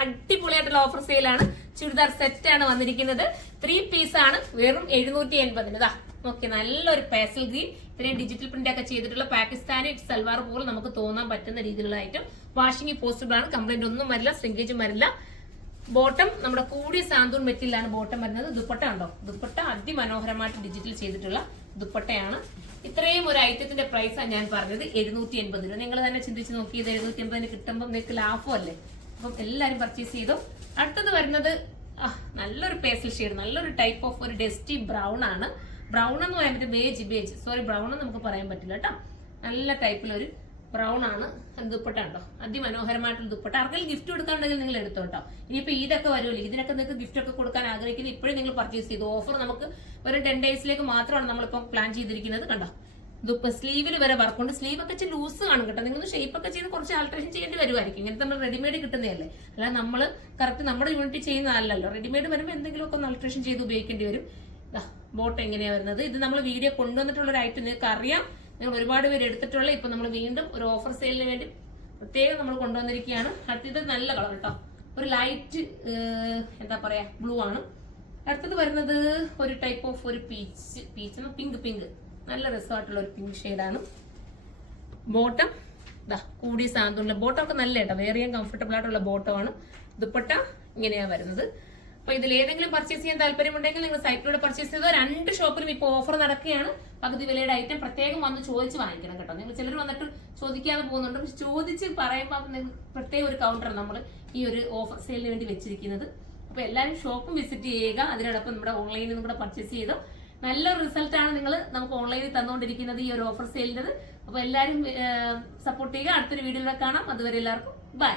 അടിപൊളിയായിട്ടുള്ള offer സെയിലാണ്. Churidar set ആണ് വന്നിരിക്കുന്നത്. 3 പീസ് ആണ്, വെറും 780. ഇതാ നോക്കി, നല്ലൊരു പേസൽ ഗ്രീൻ, ഇത്രയും ഡിജിറ്റൽ പ്രിന്റ് ഒക്കെ ചെയ്തിട്ടുള്ള പാകിസ്ഥാനി സൽവാർ പോലെ നമുക്ക് തോന്നാൻ പറ്റുന്ന രീതിയിലുള്ള ഐറ്റം. വാഷിംഗ് പോസിബിൾ ആണ്, കംപ്ലൈന്റ് ഒന്നും വരില്ല, ശ്രിങ്കേജും വരില്ല. ബോട്ടം നമ്മുടെ കൂടിയ സാന്തൂൺ മെറ്റീരിയലാണ് ബോട്ടം വരുന്നത്. ദുപ്പട്ട ഉണ്ടോ, ദുപ്പട്ട അതിമനോഹരമായിട്ട് ഡിജിറ്റൽ ചെയ്തിട്ടുള്ള ദുപ്പട്ടയാണ്. ഇത്രയും ഒരു ഐറ്റത്തിന്റെ പ്രൈസാണ് ഞാൻ പറഞ്ഞത് 780 രൂപ. നിങ്ങൾ തന്നെ ചിന്തിച്ച് നോക്കി, ഇത് 780 കിട്ടുമ്പോൾ നിങ്ങൾക്ക് ലാഭമല്ലേ. അപ്പം എല്ലാവരും പർച്ചേസ് ചെയ്തു. അടുത്തത് വരുന്നത് നല്ലൊരു പേസ്റ്റൽ ഷെയ്ഡ്, നല്ലൊരു ടൈപ്പ് ഓഫ് ഒരു ഡസ്റ്റി ബ്രൗൺ ആണ്. ബ്രൗൺ എന്ന് പറയാൻ പറ്റും, ബേജ് സോറി, ബ്രൗൺ എന്ന് നമുക്ക് പറയാൻ പറ്റില്ല കേട്ടോ. നല്ല ടൈപ്പിലൊരു ബ്രൗൺ ആണ്. ദുപ്പട്ട ഉണ്ടോ, അതിമനോഹരമായിട്ടുള്ള ദുപ്പട്ട. ആർക്കെങ്കിലും ഗിഫ്റ്റ് കൊടുക്കാനുണ്ടെങ്കിൽ നിങ്ങൾ എടുത്തോ കേട്ടോ. ഇനിയിപ്പോ ഇതൊക്കെ വരുമല്ലോ, ഇതിനൊക്കെ നിങ്ങൾക്ക് ഗിഫ്റ്റ് ഒക്കെ കൊടുക്കാൻ ആഗ്രഹിക്കുന്നത് ഇപ്പോഴും നിങ്ങൾ പർച്ചേസ് ചെയ്തു. ഓഫർ നമുക്ക് ഒരു 10 ഡേയ്സിലേക്ക് മാത്രമാണ് നമ്മളിപ്പോൾ പ്ലാൻ ചെയ്തിരിക്കുന്നത്. കണ്ടോ, സ്ലീവിൽ വരെ വർക്കുണ്ട്. സ്ലീവ് ഒക്കെ വെച്ച് ലൂസ് കാണും കേട്ടോ. നിങ്ങൾ ഷേപ്പ് ഒക്കെ ചെയ്ത് കുറച്ച് ആൾട്രേഷൻ ചെയ്യേണ്ടി വരുമായിരിക്കും. ഇങ്ങനത്തെ നമ്മൾ റെഡിമെയ്ഡ് കിട്ടുന്നതല്ലേ, അല്ല നമ്മൾ കറക്റ്റ് നമ്മുടെ യൂണിറ്റ് ചെയ്യുന്നതല്ലല്ലോ. റെഡിമെയ്ഡ് വരുമ്പോൾ എന്തെങ്കിലുമൊക്കെ ഒന്ന് ആൾട്രേഷൻ ചെയ്ത് ഉപയോഗിക്കേണ്ടി വരും. ബോട്ട് എങ്ങനെയാ വരുന്നത്, ഇത് നമ്മൾ വീഡിയോ കൊണ്ടുവന്നിട്ടുള്ള ഒരു ഐറ്റം നിങ്ങൾക്ക് അറിയാം. നിങ്ങൾ ഒരുപാട് പേര് എടുത്തിട്ടുള്ള, ഇപ്പൊ നമ്മൾ വീണ്ടും ഒരു ഓഫർ സെയിലിന് വേണ്ടി പ്രത്യേകം നമ്മൾ കൊണ്ടുവന്നിരിക്കുകയാണ്. അടുത്തത് നല്ല കളർ കേട്ടോ, ഒരു ലൈറ്റ് എന്താ പറയാ ബ്ലൂ ആണ്. അടുത്തത് വരുന്നത് ഒരു ടൈപ്പ് ഓഫ് ഒരു പീച്ച് പിങ്ക് നല്ല രസമായിട്ടുള്ള ഒരു പിങ്ക് ഷെയ്ഡാണ്. ബോട്ടം കൂടിയ സാന്തൂണിലെ ബോട്ടം ഒക്കെ നല്ല കേട്ടോ, വേറെ കംഫർട്ടബിൾ ആയിട്ടുള്ള ബോട്ടമാണ്. ദുപ്പട്ട ഇങ്ങനെയാ വരുന്നത്. അപ്പൊ ഇതിൽ ഏതെങ്കിലും പർച്ചേസ് ചെയ്യാൻ താല്പര്യമുണ്ടെങ്കിൽ നിങ്ങൾ സൈറ്റിലൂടെ പർച്ചേസ് ചെയ്തോ. 2 ഷോപ്പിലും ഇപ്പോൾ ഓഫർ നടക്കുകയാണ്. പകുതി വിലയുടെ ഐറ്റം പ്രത്യേകം വന്ന് ചോദിച്ച് വാങ്ങിക്കണം കേട്ടോ. നിങ്ങൾ ചിലർ വന്നിട്ട് ചോദിക്കാതെ പോകുന്നുണ്ട്, പക്ഷെ ചോദിച്ച് പറയുമ്പോൾ പ്രത്യേക ഒരു കൗണ്ടർ നമ്മൾ ഈ ഒരു ഓഫർ സെയിലിന് വേണ്ടി വെച്ചിരിക്കുന്നത്. അപ്പൊ എല്ലാവരും ഷോപ്പും വിസിറ്റ് ചെയ്യുക. അതിനോടൊപ്പം നമ്മുടെ ഓൺലൈനിൽ നിന്ന് കൂടെ പർച്ചേസ് ചെയ്തോ. നല്ലൊരു റിസൾട്ടാണ് നിങ്ങൾ നമുക്ക് ഓൺലൈനിൽ തന്നുകൊണ്ടിരിക്കുന്നത് ഈ ഒരു ഓഫർ സെയിലിൻ്റെ. അപ്പൊ എല്ലാവരും സപ്പോർട്ട് ചെയ്യുക. അടുത്തൊരു വീഡിയോയിൽ കാണാം. അതുവരെ എല്ലാവർക്കും ബൈ.